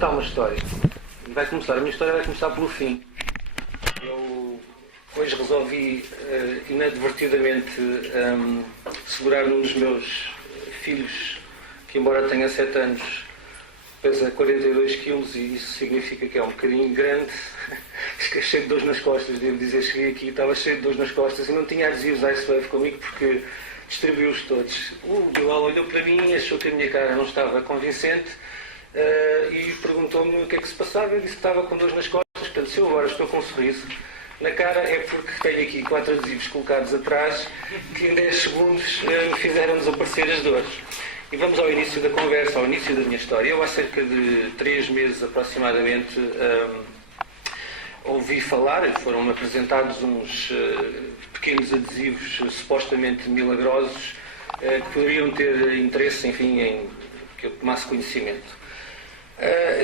contar uma história. A minha história vai começar pelo fim. Eu hoje resolvi inadvertidamente segurar um dos meus filhos, que embora tenha 7 anos, pesa 42 quilos e isso significa que é um bocadinho grande. Fiquei cheio de dores nas costas, devo dizer, cheguei aqui e estava cheio de dores nas costas e não tinha adesivos Icewave comigo porque distribuiu-os todos. O Bilal olhou para mim, achou que a minha cara não estava convincente e perguntou-me o que é que se passava. Eu disse que estava com dores nas costas. Portanto, se eu agora estou com um sorriso na cara é porque tenho aqui 4 adesivos colocados atrás que em 10 segundos me fizeram desaparecer as dores. E vamos ao início da conversa, ao início da minha história. Eu há cerca de 3 meses aproximadamente ouvi falar, foram-me apresentados uns pequenos adesivos supostamente milagrosos que poderiam ter interesse, enfim, em que eu tomasse conhecimento.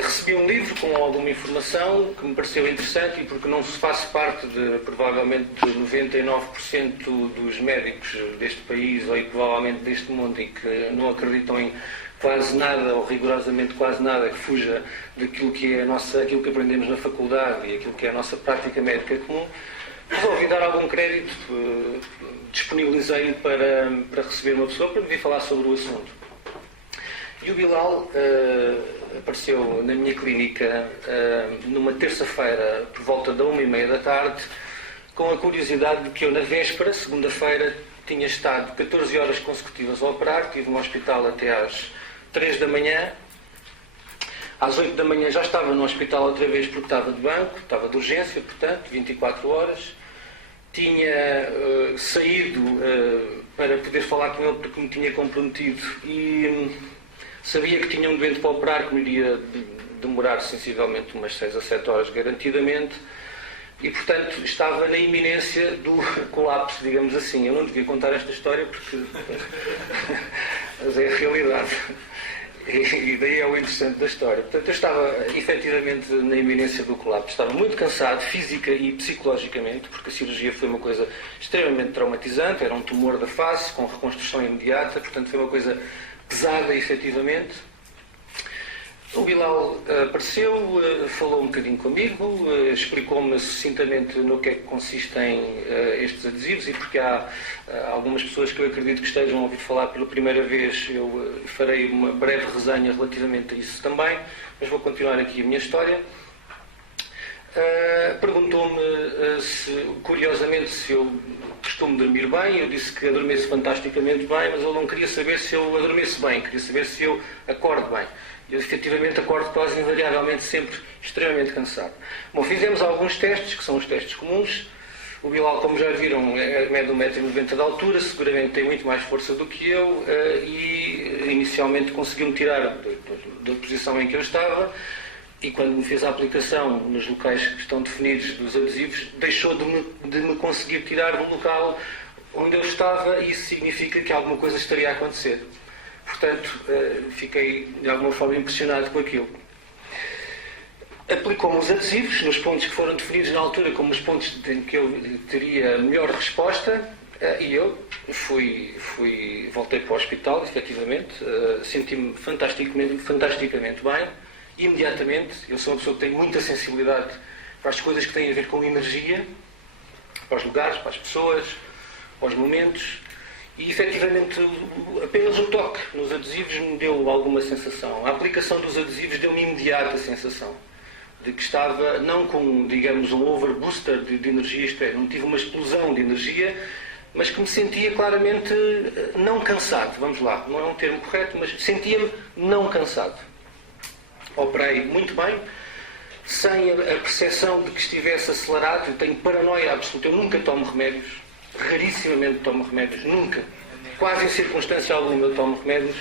Recebi um livro com alguma informação que me pareceu interessante e porque não faço parte de, provavelmente, de 99% dos médicos deste país ou provavelmente deste mundo e que não acreditam em quase nada ou rigorosamente quase nada que fuja daquilo que é aquilo que aprendemos na faculdade e aquilo que é a nossa prática médica comum, resolvi dar algum crédito, disponibilizei-me para receber uma pessoa para me vir falar sobre o assunto. E o Bilal apareceu na minha clínica numa terça-feira por volta da 1h30 da tarde, com a curiosidade de que eu na véspera, segunda-feira, tinha estado 14 horas consecutivas a operar, estive no hospital até às 3 da manhã. Às 8 da manhã já estava no hospital outra vez porque estava de banco, estava de urgência, portanto, 24 horas. Tinha saído para poder falar com ele porque me tinha comprometido e sabia que tinha um doente para operar que me iria demorar sensivelmente umas 6 a 7 horas garantidamente e, portanto, estava na iminência do colapso, digamos assim. Eu não devia contar esta história porque mas é a realidade. E daí é o interessante da história. Portanto, eu estava efetivamente na iminência do colapso. Estava muito cansado, física e psicologicamente, porque a cirurgia foi uma coisa extremamente traumatizante. Era um tumor da face, com reconstrução imediata. Portanto, foi uma coisa pesada, efetivamente. O Bilal apareceu, falou um bocadinho comigo, explicou-me sucintamente no que é que consistem estes adesivos e porque há algumas pessoas que eu acredito que estejam a ouvir falar pela primeira vez. Eu farei uma breve resenha relativamente a isso também, mas vou continuar aqui a minha história. Perguntou-me, curiosamente, se eu costumo dormir bem. Eu disse que adormeço fantasticamente bem, mas ele não queria saber se eu adormeço bem, queria saber se eu acordo bem. Eu efetivamente acordo quase invariavelmente sempre extremamente cansado. Bom, fizemos alguns testes, que são os testes comuns. O Bilal, como já viram, mede 1,90 m de altura, seguramente tem muito mais força do que eu e inicialmente conseguiu-me tirar da posição em que eu estava e quando me fez a aplicação nos locais que estão definidos dos adesivos, deixou de me conseguir tirar do local onde eu estava e isso significa que alguma coisa estaria a acontecer. Portanto, fiquei de alguma forma impressionado com aquilo. Aplicou-me os adesivos nos pontos que foram definidos na altura como os pontos em que eu teria melhor resposta e eu voltei para o hospital, efetivamente, senti-me fantasticamente bem. Imediatamente, eu sou uma pessoa que tem muita sensibilidade para as coisas que têm a ver com energia, para os lugares, para as pessoas, para os momentos. E, efetivamente, apenas o toque nos adesivos me deu alguma sensação. A aplicação dos adesivos deu-me imediata sensação de que estava, não com, digamos, um overbooster de energia, isto é, não tive uma explosão de energia, mas que me sentia claramente não cansado. Vamos lá, não é um termo correto, mas sentia-me não cansado. Operei muito bem, sem a percepção de que estivesse acelerado. Eu tenho paranoia absoluta, eu nunca tomo remédios. Rarissimamente tomo remédios, nunca. Quase em circunstância alguma eu tomo remédios.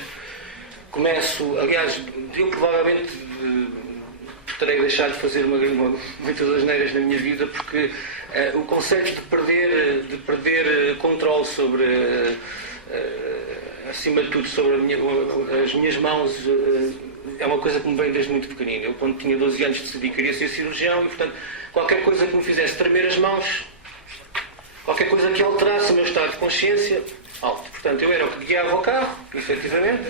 Aliás, eu provavelmente terei deixado de fazer muitas asneiras na minha vida porque o conceito de perder controle sobre, acima de tudo, sobre as minhas mãos é uma coisa que me vem desde muito pequenino. Eu, quando tinha 12 anos, decidi que queria ser cirurgião e, portanto, qualquer coisa que me fizesse tremer as mãos, qualquer coisa que alterasse o meu estado de consciência, alto. Portanto, eu era o que guiava o carro, efetivamente.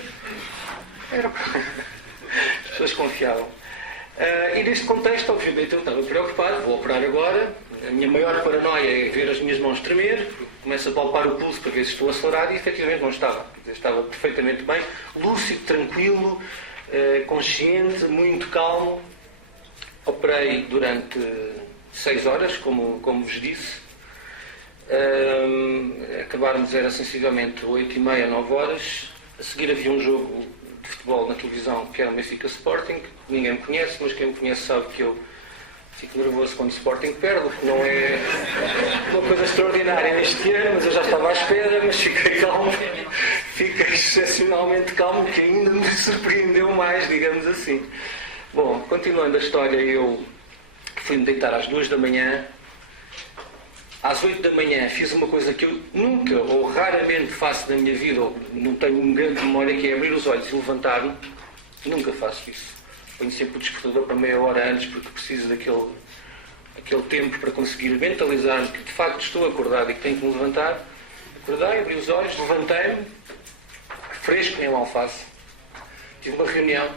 As pessoas confiavam. E neste contexto, obviamente, eu estava preocupado, vou operar agora. A minha maior paranoia é ver as minhas mãos tremer, começo a palpar o pulso para ver se estou acelerado e efetivamente não estava. Estava perfeitamente bem, lúcido, tranquilo, consciente, muito calmo. Operei durante 6 horas, como vos disse. Acabarmos era sensivelmente 8h30, 9 horas. A seguir havia um jogo de futebol na televisão que era o Benfica Sporting. Ninguém me conhece, mas quem me conhece sabe que eu fico nervoso quando o Sporting perde, que não é uma coisa extraordinária neste ano, mas eu já estava à espera, mas fiquei calmo, fiquei excepcionalmente calmo, que ainda me surpreendeu mais, digamos assim. Bom, continuando a história, eu fui-me deitar às 2 da manhã. Às 8 da manhã fiz uma coisa que eu nunca ou raramente faço na minha vida, ou não tenho uma grande memória, que é abrir os olhos e levantar-me. Nunca faço isso. Ponho sempre o despertador para meia hora antes, porque preciso daquele tempo para conseguir mentalizar-me que de facto estou acordado e que tenho que me levantar. Acordei, abri os olhos, levantei-me, fresco nem um alface. Tive uma reunião,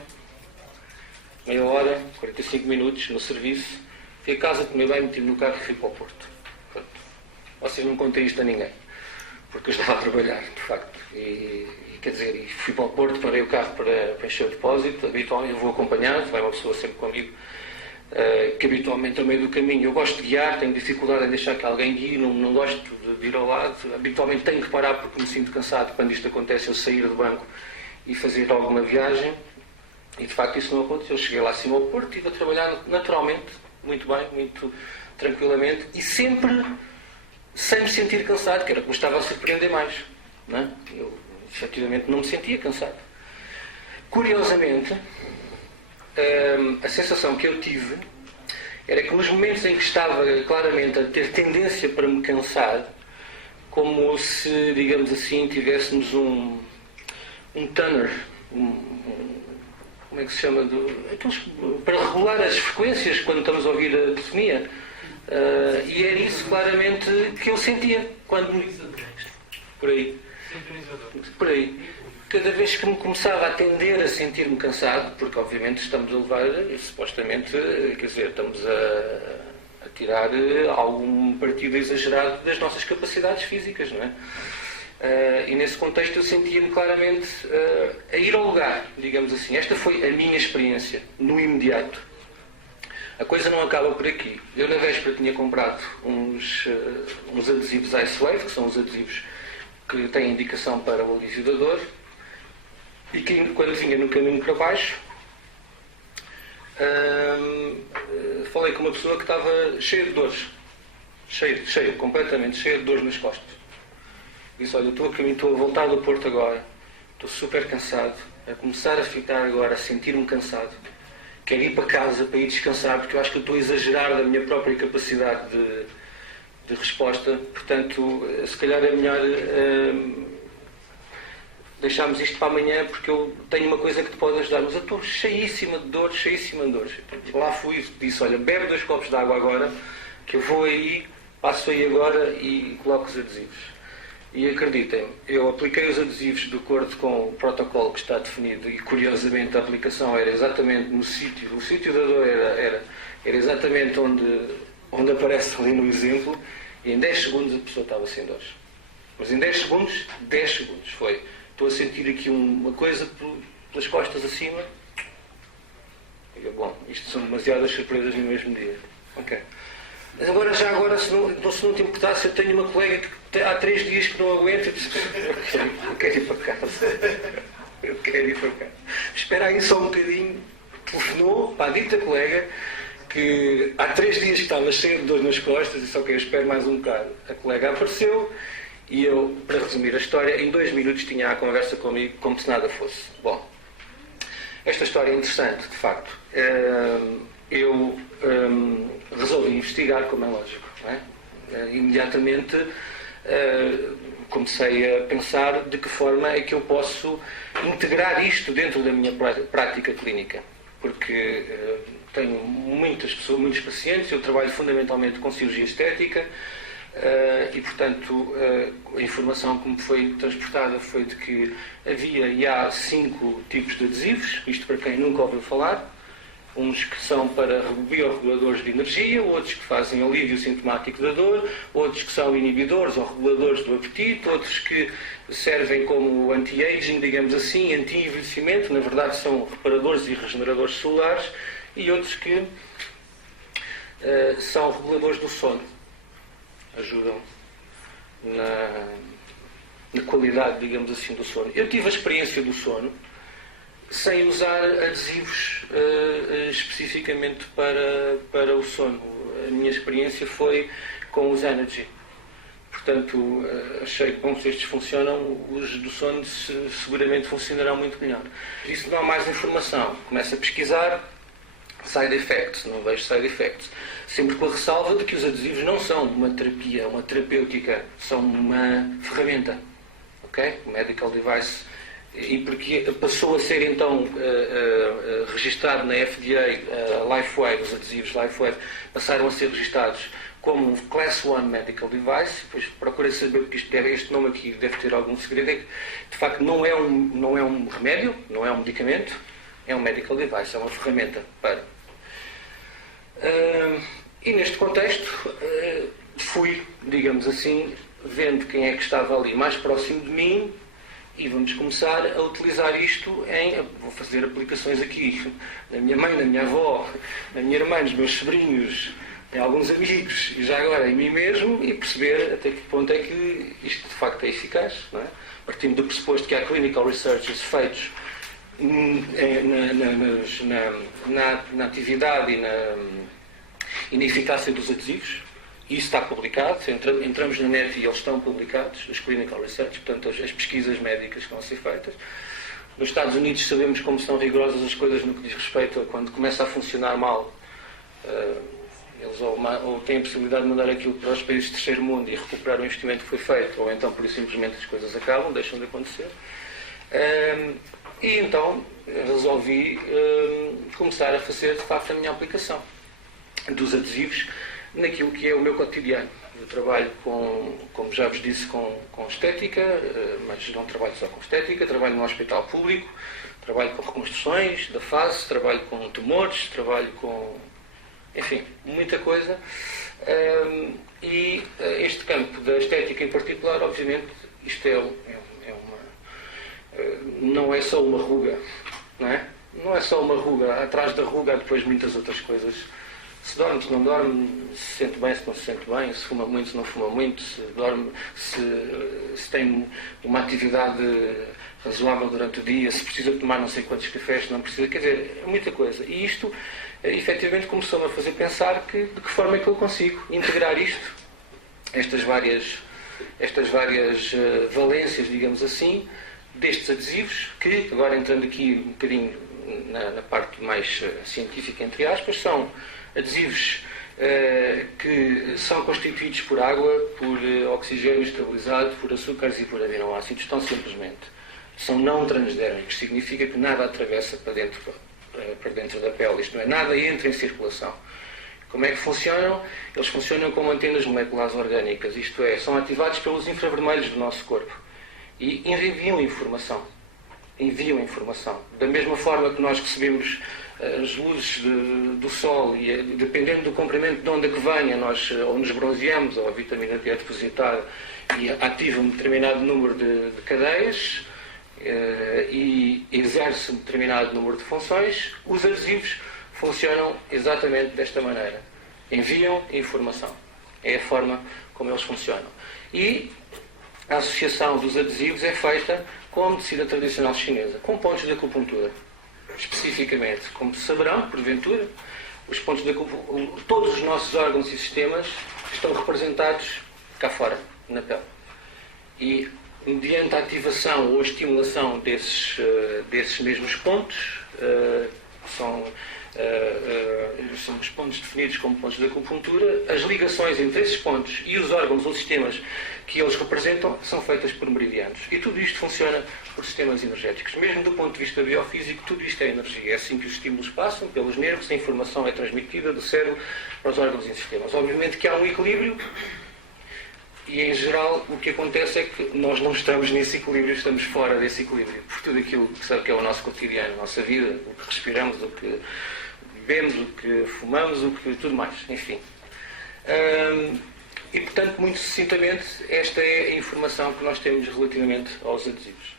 meia hora, 45 minutos no serviço. Fui a casa, tomei banho, meti-me no carro e fui para o Porto. Vocês não contem isto a ninguém, porque eu estava a trabalhar, de facto. E quer dizer, fui para o Porto, parei o carro para encher o depósito. Habitualmente eu vou acompanhado, vai uma pessoa sempre comigo, que habitualmente, ao meio do caminho, eu gosto de guiar, tenho dificuldade em deixar que alguém guie, não gosto de ir ao lado. Habitualmente tenho que parar porque me sinto cansado. Quando isto acontece, eu sair do banco e fazer alguma viagem. E de facto isso não aconteceu. Eu cheguei lá acima ao Porto, estive a trabalhar naturalmente, muito bem, muito tranquilamente, e sempre sem me sentir cansado, que era o que me estava a surpreender mais. Não é? Eu, efetivamente, não me sentia cansado. Curiosamente, a sensação que eu tive era que nos momentos em que estava claramente a ter tendência para me cansar, como se, digamos assim, tivéssemos um tunner, como é que se chama? Para regular as frequências quando estamos a ouvir a sinfonia. E era isso claramente que eu sentia quando por aí cada vez que me começava a tender a sentir-me cansado, porque obviamente estamos a levar, supostamente, quer dizer, estamos a tirar algum partido exagerado das nossas capacidades físicas, não é? E nesse contexto eu sentia-me claramente a ir ao lugar, digamos assim. Esta foi a minha experiência no imediato. A coisa não acaba por aqui. Eu na véspera tinha comprado uns adesivos Ice Wave, que são os adesivos que têm indicação para o alívio da dor, e que quando vinha no caminho para baixo, falei com uma pessoa que estava cheia de dores, completamente cheia de dores nas costas. Disse: olha, estou a voltar do Porto agora, estou super cansado, a começar a ficar agora, a sentir-me cansado. Quero ir para casa para ir descansar, porque eu acho que eu estou a exagerar da minha própria capacidade de resposta. Portanto, se calhar é melhor deixarmos isto para amanhã, porque eu tenho uma coisa que te pode ajudar. Mas eu estou cheíssima de dores. Lá fui e disse: olha, bebe 2 copos de água agora, que eu vou aí, passo aí agora e coloco os adesivos. E acreditem, eu apliquei os adesivos de acordo com o protocolo que está definido, e curiosamente a aplicação era exatamente no sítio, o sítio da dor era exatamente onde aparece ali no exemplo, e em 10 segundos a pessoa estava sem dores. Mas em 10 segundos foi. Estou a sentir aqui uma coisa pelas costas acima. Digo: bom, isto são demasiadas surpresas no mesmo dia. Ok. Agora, se não te importasse, eu tenho uma colega que há 3 dias que não aguenta. Eu quero ir para casa. Espera aí só um bocadinho. Telefonou para a dita colega, que há 3 dias que estava cheio de dor nas costas, e só que eu espero mais um bocado. A colega apareceu e eu, para resumir a história, em 2 minutos tinha a conversa comigo como se nada fosse. Bom, esta história é interessante, de facto. Eu resolvi investigar, como é lógico, não é? Imediatamente comecei a pensar de que forma é que eu posso integrar isto dentro da minha prática clínica, porque tenho muitas pessoas, muitos pacientes, eu trabalho fundamentalmente com cirurgia estética, e portanto a informação que me foi transportada foi de que havia e há 5 tipos de adesivos, isto para quem nunca ouviu falar. uns que são para biorreguladores de energia, outros que fazem alívio sintomático da dor, outros que são inibidores ou reguladores do apetite, outros que servem como anti-aging, digamos assim, anti-envelhecimento, na verdade são reparadores e regeneradores celulares, e outros que são reguladores do sono, ajudam na qualidade, digamos assim, do sono. Eu tive a experiência do sono sem usar adesivos especificamente para o sono. A minha experiência foi com os Energy. Portanto, achei que, bom, se estes funcionam, os do sono seguramente funcionarão muito melhor. Isso não há mais informação. Começo a pesquisar side effects, não vejo side effects. Sempre com a ressalva de que os adesivos não são uma terapia, uma terapêutica, são uma ferramenta. Ok? Medical device. E porque passou a ser então registado na FDA, LifeWave, os adesivos LifeWave passaram a ser registados como um Class 1 Medical Device. Depois procurei saber porque este nome aqui deve ter algum segredo. É que, de facto, não é um remédio, não é um medicamento, é um Medical Device, é uma ferramenta para. E neste contexto fui, digamos assim, vendo quem é que estava ali mais próximo de mim e vamos começar a utilizar isto vou fazer aplicações aqui na minha mãe, na minha avó, na minha irmã, nos meus sobrinhos, em alguns amigos e já agora em mim mesmo e perceber até que ponto é que isto de facto é eficaz, não é? Partindo do pressuposto que há clinical researches feitos na atividade e na eficácia dos adesivos. Isso está publicado, entramos na net e eles estão publicados, os clinical research, portanto as pesquisas médicas que vão ser feitas. Nos Estados Unidos sabemos como são rigorosas as coisas no que diz respeito a quando começa a funcionar mal. Eles ou têm a possibilidade de mandar aquilo para os países de terceiro mundo e recuperar o investimento que foi feito, ou então por isso simplesmente as coisas acabam, deixam de acontecer. E então resolvi começar a fazer de facto a minha aplicação dos adesivos naquilo que é o meu cotidiano. Eu trabalho como já vos disse, com estética, mas não trabalho só com estética, trabalho num hospital público, trabalho com reconstruções da face, trabalho com tumores, trabalho com, enfim, muita coisa. E este campo da estética em particular, obviamente, isto não é só uma ruga, não é? Não é só uma ruga, atrás da ruga há depois muitas outras coisas. Se dorme, se não dorme, se sente bem, se não se sente bem, se fuma muito, se não fuma muito, se dorme, se tem uma atividade razoável durante o dia, se precisa tomar não sei quantos cafés, se não precisa, quer dizer, é muita coisa. E isto, efetivamente, começou-me a fazer pensar de que forma é que eu consigo integrar isto, estas várias valências, digamos assim, destes adesivos, que, agora entrando aqui um bocadinho na parte mais científica, entre aspas, são adesivos que são constituídos por água, por oxigênio estabilizado, por açúcares e por aminoácidos, tão simplesmente. São não transdérmicos, significa que nada atravessa para dentro da pele, isto não é, nada entra em circulação. Como é que funcionam? Eles funcionam como antenas moleculares orgânicas, isto é, são ativados pelos infravermelhos do nosso corpo e enviam informação. Da mesma forma que nós recebemos as luzes do sol e dependendo do comprimento de onda que venha, nós ou nos bronzeamos ou a vitamina D é depositada e ativa um determinado número de cadeias e exerce um determinado número de funções, os adesivos funcionam exatamente desta maneira. Enviam informação. É a forma como eles funcionam. E a associação dos adesivos é feita com a medicina tradicional chinesa, com pontos de acupuntura. Especificamente, como saberão, porventura, os pontos de acupuntura, todos os nossos órgãos e sistemas estão representados cá fora, na pele. E, mediante a ativação ou a estimulação desses mesmos pontos, são os pontos definidos como pontos de acupuntura, as ligações entre esses pontos e os órgãos ou sistemas que eles representam são feitas por meridianos. E tudo isto funciona por sistemas energéticos. Mesmo do ponto de vista biofísico, tudo isto é energia. É assim que os estímulos passam pelos nervos, a informação é transmitida do cérebro para os órgãos e sistemas. Obviamente que há um equilíbrio e, em geral, o que acontece é que nós não estamos nesse equilíbrio, estamos fora desse equilíbrio. Por tudo aquilo que é o nosso cotidiano, a nossa vida, o que respiramos, bebemos, o que fumamos, o que tudo mais, enfim. E, portanto, muito sucintamente, esta é a informação que nós temos relativamente aos adesivos.